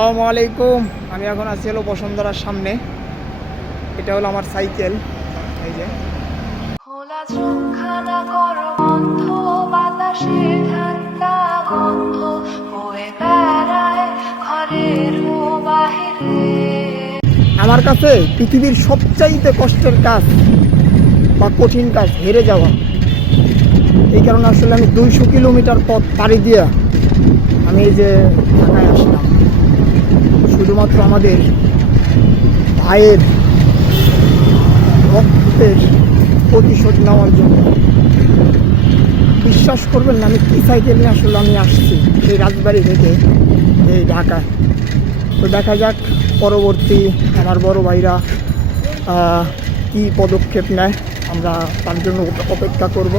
আসসালামু আলাইকুম। আমি এখন আছি হলো বসুন্ধরার সামনে। এটা হলো আমার সাইকেল। এই যে খোলা চোখখানা করো বন্ধ, বাতাসে ঠান্ডা গন্ধ বয়ে বেড়ায় ঘরের বাহিরে। আমার কাছে পৃথিবীর সবচাইতে কষ্টের কাজ বা কঠিন কাজ হেরে যাওয়া। এই কারণে আসলে আমি 200 কিলোমিটার পথ পাড়ি দিয়ে আমি এই যে ঢাকায় আসলাম শুধুমাত্র আমাদের ভাইয়ের রক্তের প্রতিশোধ নেওয়ার জন্য। বিশ্বাস করবেন না, আমি কী সাইকেল নিয়ে আসলে আমি আসছি এই রাজবাড়ি থেকে এই ঢাকায়। তো দেখা যাক পরবর্তী আমার বড় ভাইরা কী পদক্ষেপ নেয়, আমরা তার জন্য অপেক্ষা করব।